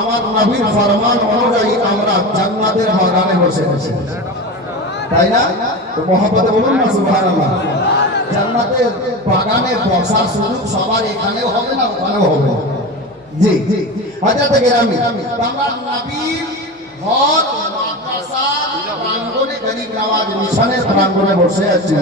আমার নবীর ফরমান অনুযায়ী আমরা জান্নাতের বাগানে বসে আছি, তাই না? তো মহব্বতে বলুন না সুবহানাল্লাহ। জান্নাতের বাগানে বসার সুযোগ সবার এখানেও হবে না, ওখানেও হবে। জি জি, হযরত গেরামি আমরা নবীর ঘর মাদ্রাসা প্রাঙ্গণে গরিব নওয়াজ মিশনের প্রাঙ্গণে বসে আছি।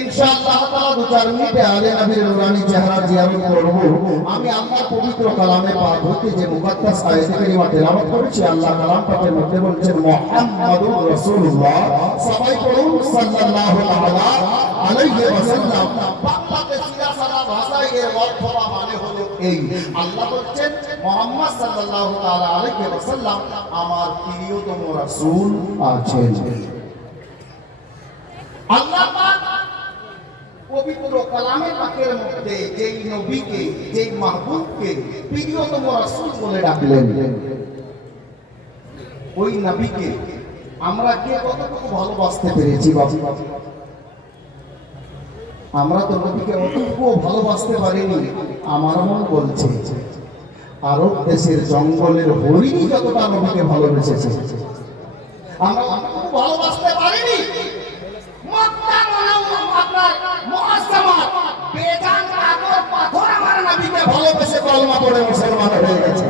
ইনশাআল্লাহ তাআলা 2-4 মিনিটে আলে নবীর নুরানি চেহারা জিয়ারত করব। আমি আল্লাহর পবিত্র কালামে পাক হতে যে মুকদ্দাস আয়াতে কারিমা তেলাওয়াত করেছি, আল্লাহ কালাম পাকের মধ্যে বলছেন মুহাম্মাদুর রাসূলুল্লাহ, সবাই পড়ুন সাল্লাল্লাহু আলাইহি ওয়াসাল্লাম। বাংলাতে সিরা সারা ভাষায় এর অর্থ বা মানে হলো এই, আল্লাহ বলছেন মুহাম্মদ সাল্লাল্লাহু আলাইহি ওয়াসাল্লাম আমার প্রিয়তম রাসূল আছেন। আল্লাহ পাক পবিত্র কালামে পাকের মধ্যে যেই নবীকে, যেই মাহবুবকে প্রিয়তম রাসূল বলে ডাকলেন, ওই নবীকে আমরা কে কতটুকু ভালোবাসতে পেরেছি বাবা? আমরা তো নবীকে অতটুকু ভালোবাসতে পারিনি। আমার মন বলছে আরব দেশের জঙ্গলের হরিণী যতটা নবীকে ভালোবেসেছে, আমরা অতটুকু ভালোবাসতে পারিনি। মক্কা মুনাওয়ারার মুআজ্জামাত বেজান আগর পাথর আমার নবীকে ভালোবেসে কলমা পড়ে মুসলমান হয়ে গেছে।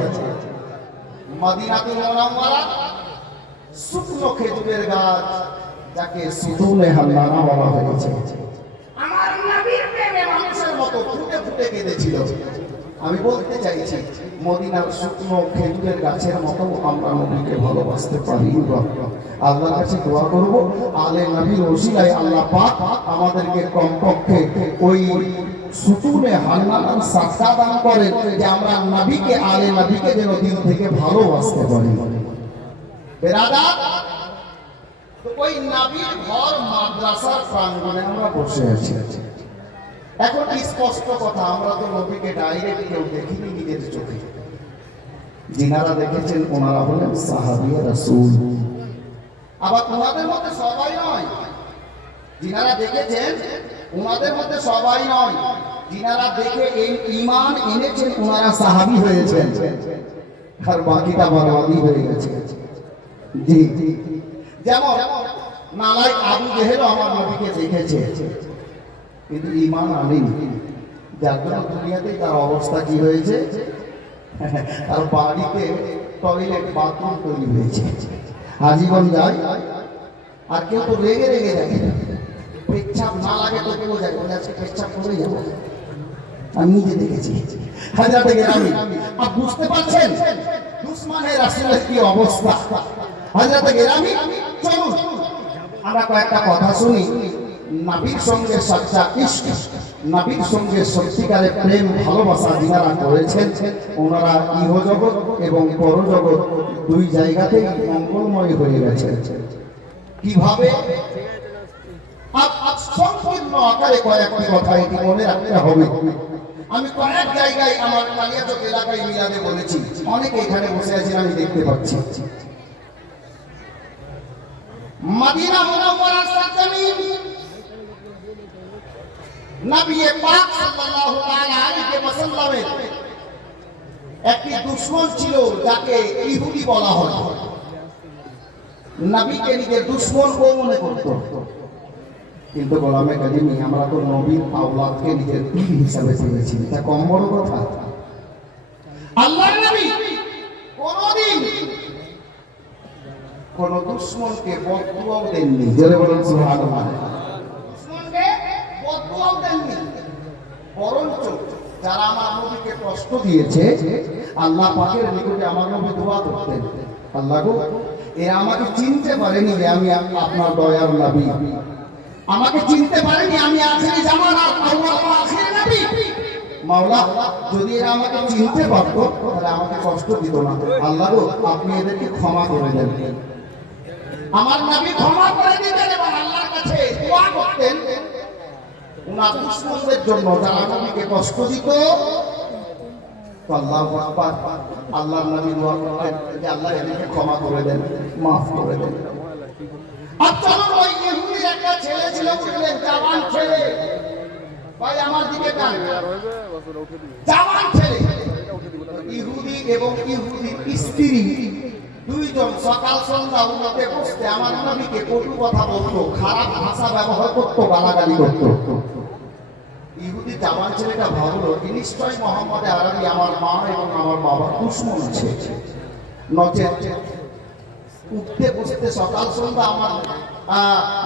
মদিনাতুল মুনাওয়ারা শুকনো খেজুরের গাছ, যাকে সুতুনে হান্নানা বলা হয়েছে, আমার নবীর প্রেমে মানুষের মতো ফুটে ফুটে কেঁদেছিল। আমি বলতে চাইছি মদিনার শুকনো খেজুরের গাছের মতো আমরা নবীকে ভালোবাসতে পারি। আল্লাহর কাছে দোয়া করব আলে নবীর ওসিলায় আল্লাহ পাক আমাদেরকে কমপক্ষে ওই সুতুনে হান্নানার সাদকা দান করেন যে আমরা নবীকে, আলে নবীকে যেন দিল থেকে ভালোবাসতে পারি। বেরাদার, তো ওই নবীর ঘর মাদ্রাসার প্রাঙ্গণে আমরা বসে আছি। এখন স্পষ্ট কথা, আমরা তো নবীকে ডাইরেক্ট কেউ দেখিনি নিজের চোখে। যিনারা দেখেছেন ওনারা হলেন সাহাবিয়ে রাসূল। আবার ওনাদের মধ্যে সবাই নয়, যিনারা দেখেছেন ওনাদের মধ্যে সবাই নয়, যিনারা দেখে এই ঈমান এনেছেন ওনারা সাহাবী হয়েছেন, আর বাকিটা বরবাদি হয়ে গেছে। জি জি, যেমন নালায়েক আবু জেহেল আমার নবীকে দেখেছে কিন্তু ঈমান আনেনি, যার জন্য দুনিয়াতে তার অবস্থা কি হয়েছে, তার বাড়িতে টয়লেট বাথরুম তৈরি হয়েছে। আজীবন যায়, আর কেউ তো রেগে রেগে যায়, পেচ্ছাপ না লাগে তো কেউ যায়, বলে আজকে পেচ্ছাপ করে যাবো। আমি নিজে দেখেছি। হযরত গেরামি, আপনি বুঝতে পারছেন দুশমনে রাসূলের কি অবস্থা। হযরত গেরামি, চলুন আমরা কয়েকটা কথা শুনি। নবীর সঙ্গে সচ্চা ইশক, নবীর সঙ্গে সত্যিকারের প্রেম ভালোবাসা যিনারা করেছেন ওনারা ইহজগৎ এবং পরজগৎ দুই জায়গাতেই মঙ্গলময় হয়ে গেছে। কিভাবে? সংকীর্ণ আকারে কয়েকটি কথা এটি মনে রাখতে হবে। আমি কয়েক জায়গায় আমার কালিয়াচক এলাকায় মিলাদে বলেছি, অনেকে এখানে বসে আছেন আমি দেখতে পাচ্ছি। মদিনা মুনাওয়ারার সরজমিন, নবী পাক সাল্লাল্লাহু আলাইহি ওয়াসাল্লামের একটি দুশমন ছিল যাকে ইহুদি বলা হয়। নবীকে নিজের দুশমন ও মনে করত, কিন্তু গোলামে কাদিমি আমরা তো নবীর আওলাদকে নিজের পীর হিসাবে পেয়েছি। এটা কম বড় কথা? আল্লাহর নবী কোনদিন কোন দুশমনকে বদদুয়াও দেননি। জোরে বলুন সুবহানাল্লাহ। দুশমনকে বদদুয়াও দেননি, বরঞ্চ যারা আমার নবীকে কষ্ট দিয়েছে আল্লাহ পাকের নিকটে আমার নবী দোয়া করতেন, আল্লাহ গো এরা আমাকে চিনতে পারেনি যে আমি আপনার দয়ার নবী, আমাকে চিনতে পারেনি আমি আখিরি জামানার আউয়াল ও আখিরি নবী। মাওলা যদি এরা আমাকে চিনতে পারত তাহলে আমাকে কষ্ট দিত না। আল্লাহ গো আপনি এদেরকে ক্ষমা করে দেন। আমার নবী ক্ষমা করে দিতেন এবং আল্লাহর কাছে দোয়া করতেন উনার দুশমনদের জন্য যারা নবীকে কষ্ট দিত। আল্লাহু আকবার, আল্লাহর নবী দোয়া করতেন যে আল্লাহ এদেরকে ক্ষমা করে দেন, মাফ করে দেন। আর চলুন ওই ইহুদির একটা ছেলে ছিল, বুঝলেন, জওয়ান ছেলে, ভাই আমার দিকে কান, জওয়ান ছেলে ইহুদি এবং ইহুদির স্ত্রী দুইজন সকাল সন্ধ্যা উঠতে বসতে আমার নবীকে কটু কথা বলতো, খারাপ ভাষা ব্যবহার করতো, গালাগালি করতো। ইহুদি জামান ছেলেটা ভাবলো নিশ্চয় মোহাম্মদ আরবি আমার মা এবং আমার বাবার দুশমন আছে, নচেত উঠতে বসতে সকাল সন্ধ্যা আমার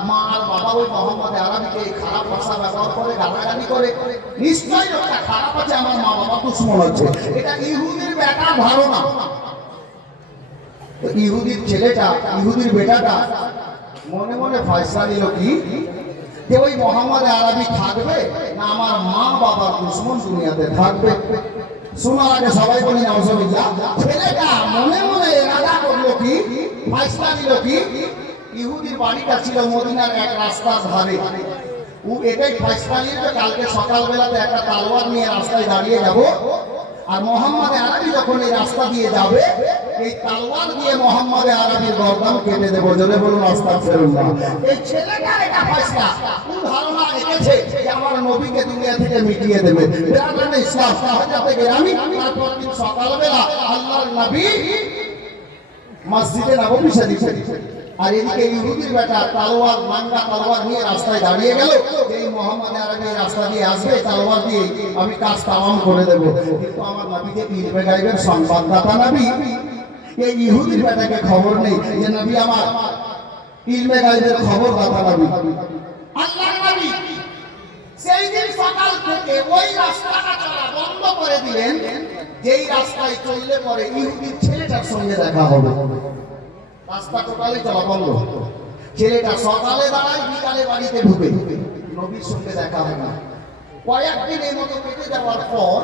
মা আর বাবা ওই মোহাম্মদ আরবিকে খারাপ ভাষা ব্যবহার করে, গালাগালি করে, নিশ্চয়ই একটা খারাপ আছে, আমার মা বাবা দুশমন আছে। এটা ইহুদির বেটার ধারণা। ইহুদির ছেলেটা, ইহুদির বেটাটা মনে মনে ফয়সালা নিল কি যে ওই মোহাম্মদ আরবি থাকবে না আমার মা বাবার দুশমন দুনিয়াতে থাকবে। শোনার আগে সবাই বলি নাউজুবিল্লাহ। ছেলেটা মনে মনে এরাদা করলো কি, ফয়সালা নিল কি, ইহুদির বাড়িটা ছিল মদিনার এক রাস্তার ধারে। ও এটাই ফয়সালা নিল কালকে সকালবেলাতে একটা তলোয়ার নিয়ে রাস্তায় দাঁড়িয়ে যাব, আর মোহাম্মদ আরবি যখন এই রাস্তা দিয়ে যাবে এই তলোয়ার দিয়ে মোহাম্মদ আরবির গর্দান কেটে দেবো। জোরে বলুন আস্তাগফিরুল্লাহ। এই ছেলেটার এটা ফয়সালা, কোন ধারণা এসেছে যে আমার নবীকে দুনিয়া থেকে মিটিয়ে দেবে। বেরাদানে ইসলাম সাহাবাতে কেরামি তারপর দিন সকালবেলা আল্লাহর নবী মসজিদে নববী শরীফে, আর এদিকে ইহুদির বেটা তলোয়ার, নাঙ্গা তলোয়ার নিয়ে রাস্তায় দাঁড়িয়ে গেল, এই মোহাম্মদ আরবি রাস্তা দিয়ে আসবে, তলোয়ার দিয়ে আমি কাজ তামাম করে দেব। কিন্তু আমার নবী যে ইলমে গায়বের সংবাদদাতা নবী, এই ইহুদির বেটাকে খবর নেই যে নবী আমার ইলমে গায়বের খবরদাতা নবী। আল্লাহর নবী সেই দিন সকাল থেকে ওই রাস্তাটা চলা বন্ধ করে দিলেন, যেই রাস্তায় চললে পরে ইহুদির ছেলেটার সঙ্গে দেখা হবে। রাস্তা টোটালি চলা বন্ধ। ছেলেটা সকালে দাঁড়ায়, বিকালে বাড়িতে ঢুকে, নবীর সঙ্গে দেখা হয় না। কয়েকদিন এই মতো কেটে যাওয়ার পর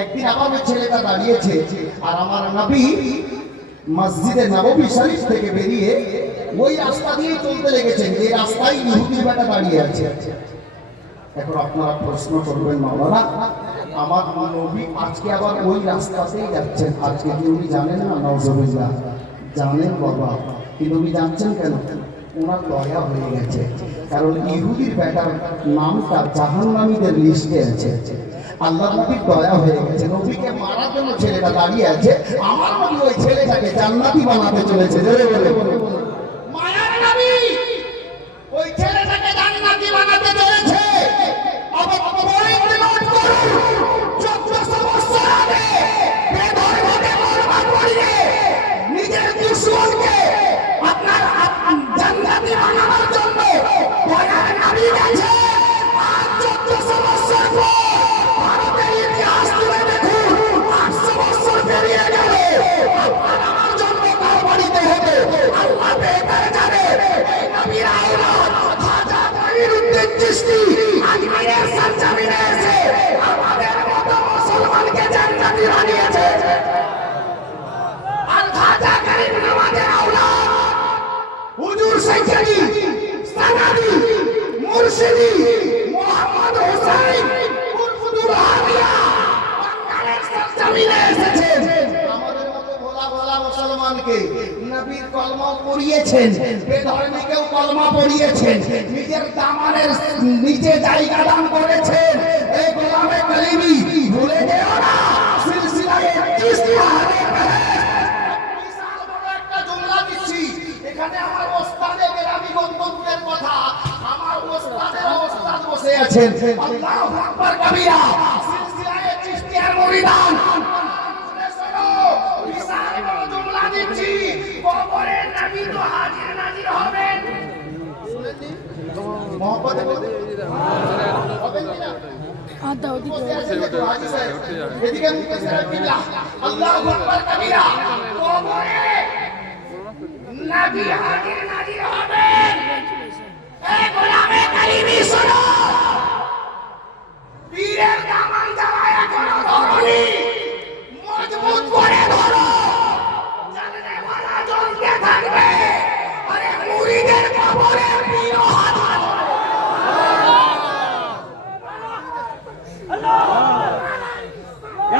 একদিন আবার ওই ছেলেটা দাঁড়িয়েছে, আর আমার নবী মসজিদে নববী শরীফ থেকে বেরিয়ে ওই রাস্তা দিয়ে চলতে লেগেছেন, যে রাস্তায় ইহুদির বেটা দাঁড়িয়ে আছে। এখন আপনারা প্রশ্ন করবেন, মাওলানা আমার নবী আজকে আবার ওই রাস্তাতেই যাচ্ছেন, আজকে কি উনি জানেন না? নাউজুবিল্লাহ, জানেন বাবা, কিন্তু উনি জানছেন কেন? ওনার দয়া হয়ে গেছে, কারণ ইহুদির বেটার নামটা জাহান্নামীদের লিস্টে আছে। আল্লাহর নবীর দয়া হয়ে গেছে, নবীকে মারার জন্য ছেলেটা দাঁড়িয়ে আছে, আমার নবী ওই ছেলেটাকে জান্নাতি বানাতে চলেছে। জোরে বলে মায়ার নবী ওই ছেলেটাকে জান্নাতি বানাতে চলেছে। আবার পয়েন্ট নোট করুন, 1400 বছর আগে বেধর্মকে বরবাদ করিয়ে নিজের দুশমনকে আপনার জান্নাতি বানানোর জন্য মায়ার নবী গেছে। আজ 1400 বছর পর ভারতের ইতিহাস তুলে দেখুন, 800 বছর পেরিয়ে গেল, আপনার আমার জন্য তার বাড়িতে হবে। আল্লাহ বেহতর জানে এই নবীর আওলাদ খাজা মঈনুদ্দিন চিশতি আজমিরের সরজমিনে এসে আমাদের মতো মুসলমানকে জান্নাতি বানিয়েছে। আর খাজা করিম নামাজের আওলাদ হুজুর সাইয়েদি সানাদি মুর্শিদি মুহাম্মদ হোসেন উরফুদুল হাদিয়া বাংলার সরজমিনে এসেছেন। আমাদের মতো ভোলা ভোলা মুসলমানকে নবীর কলমা পড়িয়েছেন, বেধর্মীকেও কলমা পড়িয়েছেন, নিজের দামানের নিচে জায়গা দান করেছেন। এই গোলামে কালিমি ভুলে যেও না, সিলসিলায়ে চিশতিয়া বিশাল বড় একটা জুমলা দিচ্ছি। এখানে আমার ওস্তাদে কেরামি গন্তব্যের কথা, আমার ওস্তাদের ওস্তাদ বসে আছেন। আল্লাহু আকবার কবিরা, সিলসিলায়ে চিশতিয়ার মুরিদান, বিশাল বড় জুমলা দিচ্ছি। কবরে নবী তো হাজির নাজির হবেন। শুনেননি মোহাম্মদ বলতে হবেন কিনা? আদা ওদিকে হাজি সাহেব এদিকে মুফাসসির বিল্লাহ, আল্লাহু আকবার কবিরা, কবরে নবী হাজির নাজির হবেন। এই গোলামে কালিমি শোনো, পীরের দামান যারা এখনো ধরনি, মজবুত করে ধরো, জানলে মারা জ্বলতে থাকবে। আরে মুরিদের কবরে পীর হাত ধরো।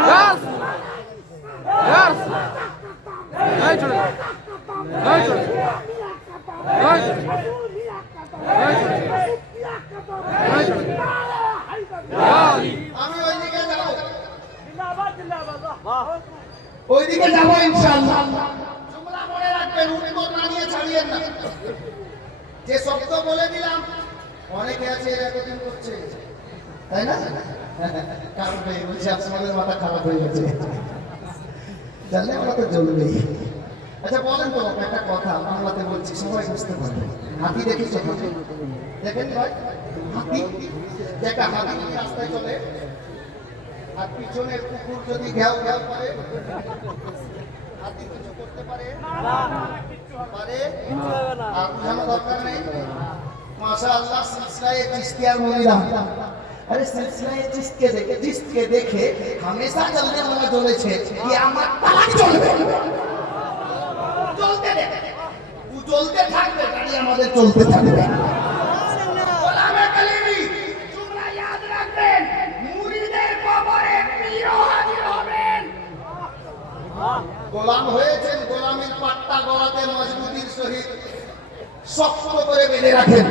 Yes! Yes! Right! Right! Right! Right! ওইদিকে যাবো ইনশাআল্লাহ। তোমরা মনে রাখবেন, উত্তর না নিয়ে ছাড়িয়েন না। যে শব্দ বলে দিলাম, অনেকে আছে এতদিন করছে, তাই না? কারণ এই বলছে আসমানের মাথা খারাপ হয়ে গেছে, জানলে আমরা তো জ্বলবেই। আচ্ছা বলেন তো একটা কথা, বাংলাতে বলছি, সবাই বুঝতে পারবে। হাতি দেখেছো? হাতি দেখেন ভাই? হাতি, একটা হাতি রাস্তায় চলে, আর পিছনে কুকুর যদি ঘেউ ঘেউ করে, হাতি কিছু করতে পারে? পারে? আর বুঝানো দরকার নেই। মাশাআল্লাহ, সিলসিলায়ে চিশতিয়া মুরিদা। अरे सिलसिलाए जिसके देखे हमेशा जलने वाला জ্বলেছে, কিয়ামত তালাক জ্বলবে, জ্বলতে দে, ও জ্বলতে থাকবে, গাড়ি আমাদের চলতে থাকবে। গোলামে কালিমি, তোমরা ইয়াদ রাখবেন, মুরিদের কবরে পীরও হাজির হবেন। গোলাম হয়েছেন, গোলামির পাট্টা গলাতে মজবুতির সহিত শক্ত করে বেঁধে রাখেন।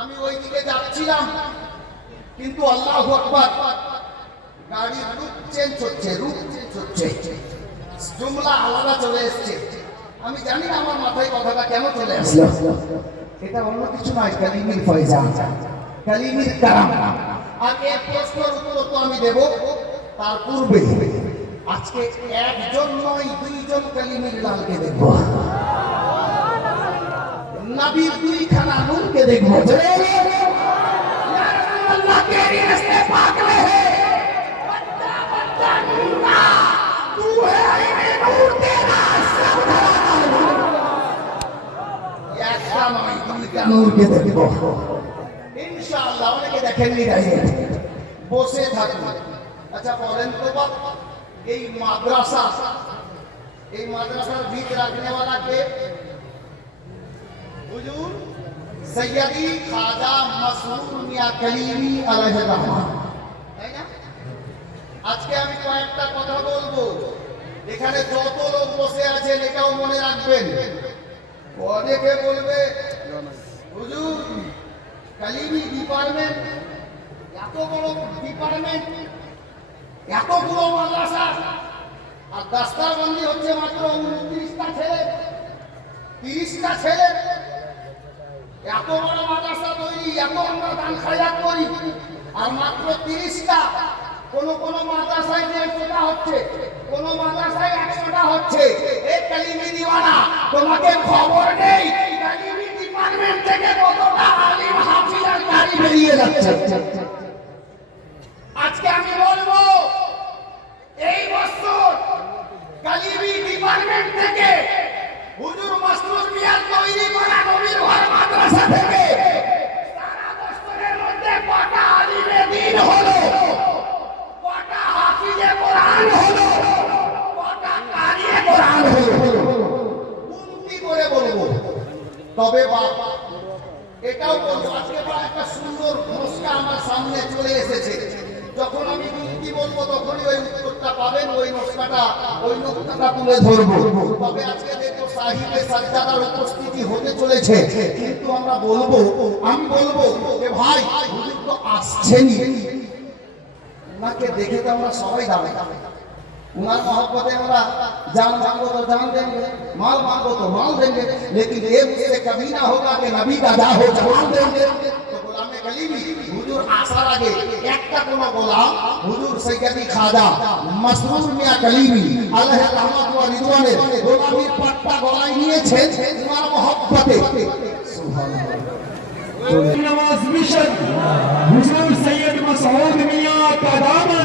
আমি ওই দিকে যাচ্ছিলাম, কিন্তু আল্লাহু আকবার, গাড়ির রুট চেঞ্জ হচ্ছে, জুমলা আলাদা চলে এসছে। আমি জানি না আমার মাথায় কথাটা কেন চলে আসলো। এটা অন্য কিছু নয়, কালিমির ফয়জান, কালিমির কারাম। আর এই প্রশ্নের উত্তর তো আমি দেব, তার পূর্বে আজকে একজন নয়, দুইজন কালিমির লালকে দেখব, নবীর দুইখানা নূরকে দেখব। अल्लाह तेरी रस्ते पाक में है, बच्चा बच्चा नूर का, तू है इन्हें नूर तेरा सब एक समय दुनिया नूर के देखो इंशाअल्लाह। অনেকে দেখেননি, বসে থাকবে। আচ্ছা বলেন তো বাপ, এই মাদ্রাসার ভিত রাখনে वाला কে? হুজুর সৈয়দি খাজা মাসরুর মিয়া কালিমি আলাইহির রহমান, তাই না? আজকে আমি কয়েকটা কথা বলবো, এখানে যত লোক বসে আছেন এটাও মনে রাখবেন। অনেকে বলবে হুজুর কালিমি ডিপার্টমেন্ট, এত বড় ডিপার্টমেন্ট, এতগুলো মাদ্রাসা, আর দাস্তারবন্দি হচ্ছে মাত্র 29টা ছেলে, 30টা ছেলে। এত বড় মাদ্রাসা তৈরি, এত আমরা দান খায়রাত করি, আর মাত্র 30টা। কোন মাদ্রাসায় 150টা হচ্ছে, কোন মাদ্রাসায় 100টা হচ্ছে। এই কালিমি দিওয়ানা, তোমাকে খবর নেই কালিমি ডিপার্টমেন্ট থেকে কতটা আলিম হাফিজ আর কারি বেরিয়ে যাচ্ছে। আজকে আমি বলবো, এই বছর কালিমি ডিপার্টমেন্ট থেকে হুজুর মাসরুর মিয়া তৈরি করা নবীর ঘর মাদ্রাসা থেকে সারা বছরের মধ্যে কটা আলিমে দ্বীন হলো, কটা হাফিজে কোরআন হলো, কটা কারিয়ে কোরআন হলো, গুনতি করে বলবো। তবে বাবা এটাও বলবো, আজকে বড় একটা সুন্দর নকশা আমার সামনে চলে এসেছে। যখন আমি গুনতি বলবো তখনই ওই উত্তরটা পাবেন, ওই নকশাটা তুলে ধরবো। তবে আজকে দেখো সাহিবে সাজ্জাদার উপস্থিতি হতে চলেছে, কিন্তু আমি বলবো যে ভাই হুজুর তো আসছেনই, ওনাকে দেখে তো আমরা সবাই দাঁড়াই, उनार मोहब्बत हमरा जान मांगो तो जान देंगे, माल मांगो तो माल देंगे, लेकिन ये मुझसे कभी ना होगा कि नबी का जा हो जवान देंगे। तो गोलामे कलीमी हुजूर आसार आगे একটা কোন গোলাম হুজুর সৈয়দি খাজা মাসরুর মিয়া কালিমি আলাইহি রহমাত ওয়া রিদওয়ানের গোলামির পাট্টা গলায় নিয়েছেন উনার মোহব্বতে। সুবহানাল্লাহ। नवाज मिशन हुजूर सैयद मसऊद मियां का दामन